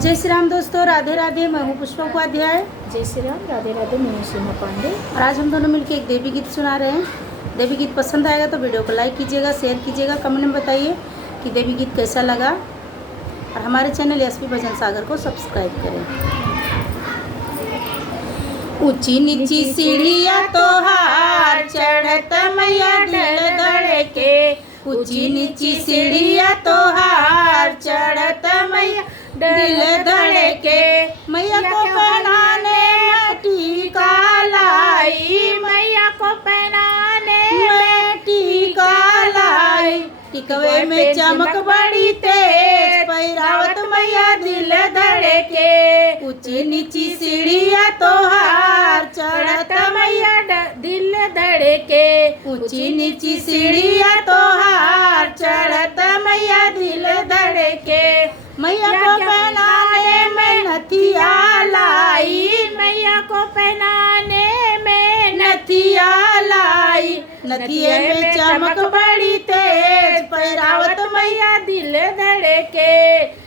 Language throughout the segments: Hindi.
जय श्री राम दोस्तों, राधे राधे। मैं हूँ पुष्पा उपाध्याय। जय श्री राम, राधे राधे। मैं हूँ सीमा पांडे और आज हम दोनों मिलकर एक देवी गीत सुना रहे हैं। देवी गीत पसंद आएगा तो वीडियो को लाइक कीजिएगा, शेयर कीजिएगा, कमेंट में बताइए कि देवी गीत कैसा लगा और हमारे चैनल एसपी भजन सागर को सब्सक्राइब करें। ऊंची नीची सीढ़िया तोहार चढ़त मैया दिल धड़के, ऊंची नीची सीढ़िया तोहार चढ़त मैया दिल धड़के। मैया को पहनाने में टीका लाई, मैया को पहनाने में टीका लाई। टिकवे में चमक बड़ी तेज, पैरावत मैया दिल धड़के। ऊंची नीची सीढ़िया तोहार चढ़त मैया दिल धड़के, ऊंची नीची सीढ़िया तोहार चढ़त मैया दिल धड़के। मैया को पहनाने में नथिया लाई, मैया को पहनाने में नथिया लाई। नथिये में चमक बड़ी तेज, पैरावत मैया दिल धड़के।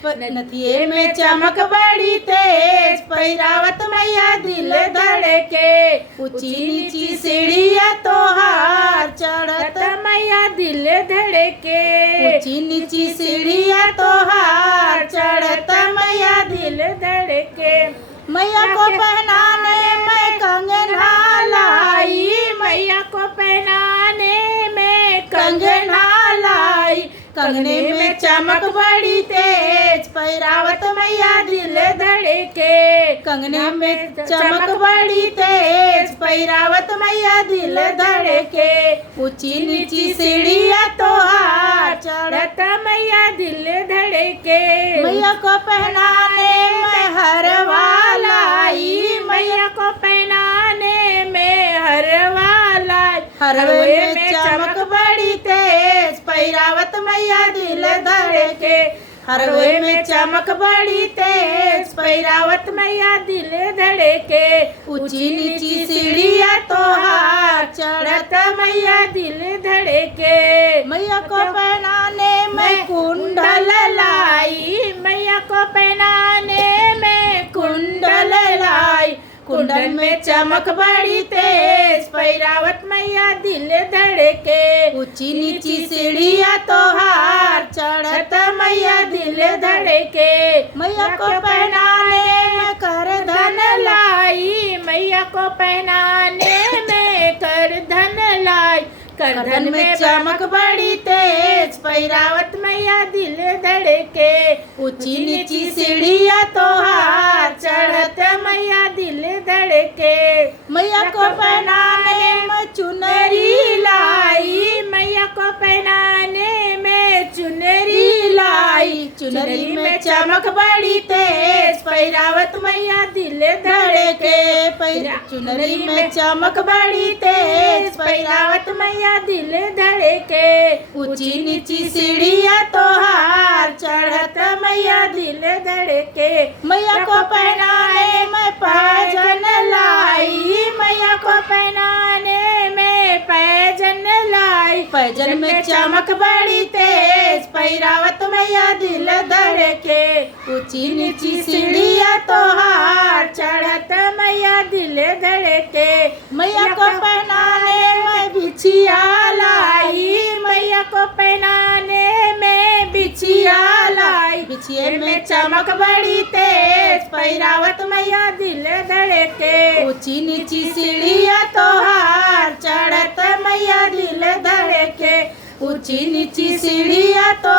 नथिये में चमक बड़ी तेज, पैरावत मैया दिल धड़के। ऊंची नीची सीढ़िया तोहार चढ़त मैया दिल धड़के, ऊंची नीची सीढ़िया तोहार चढ़त मैया दिल धड़के। मैया को पहनाने में कंगना लाई, मैया को पहनाने में कंगना लाई। कंगने में चमक बड़ी तेज, पैरावत मैया दिल धड़के। कंगने में चमक बड़ी तेज, पैरावत मैया दिल धड़के। ऊंची नीची सीढ़िया तोहार चढ़त मैया दिल धड़के। मैया को पहनाने में हरवा लाई, मैया को पहनाने में हरवा लाई। हरवे में चमक बड़ी तेज, पैरावत मैया दिल धड़के। हरवे में चमक बड़ी तेज, पैरावत मैया दिल धड़के। ऊंची नीची सीढ़िया तोहार चढ़त मैया दिल धड़के। मैया को पहनाने में कुंडल लाई, मैया को पहनाने में कुंडल लाई। कुंडल में चमक बड़ी तेज, पैरावत मैया दिल धड़के। ऊंची नीची सीढ़िया तोहार चढ़त मैया दिल धड़के। मैया को पहनाने में कर धन लाई, मैया को पहनाने में कर धन लाई। करधन में चमक बड़ी तेज, पैरावत मैया दिल धड़के। ऊंची नीची सीढ़िया तोहार चढ़त मैया दिल धड़के। मैया को पहनाने में चुनरी लाई, मैया को पहनाने में चुनरी लाई। चुनरी में चमक बड़ी तेज, पैरावत मैया दिल धड़के। चुनरी में चमक बड़ी तेज, पैरावत मैया दिल धड़के। ऊंची नीची सीढ़िया तोहार चढ़त मैया दिल धड़के। मैया को पहनाने में पैजन लाई, मैया को पहनाने में पैजन लाई। पैजन में चमक बड़ी तेज, पैरावत मैया दिल धड़के। ऊंची नीची सीढ़िया तोहार चढ़त मैया दिल धड़के। मैया को पहनाने में बिछिया लाई, मैया को पहनाने में बिछिया लाई। बिछिए में चमक बड़ी तेज, पैरावत मैया दिल धड़के। ऊंची नीची सीढ़िया तोहार चढ़त मैया दिल धड़के। ऊंची नीची सीढ़िया तो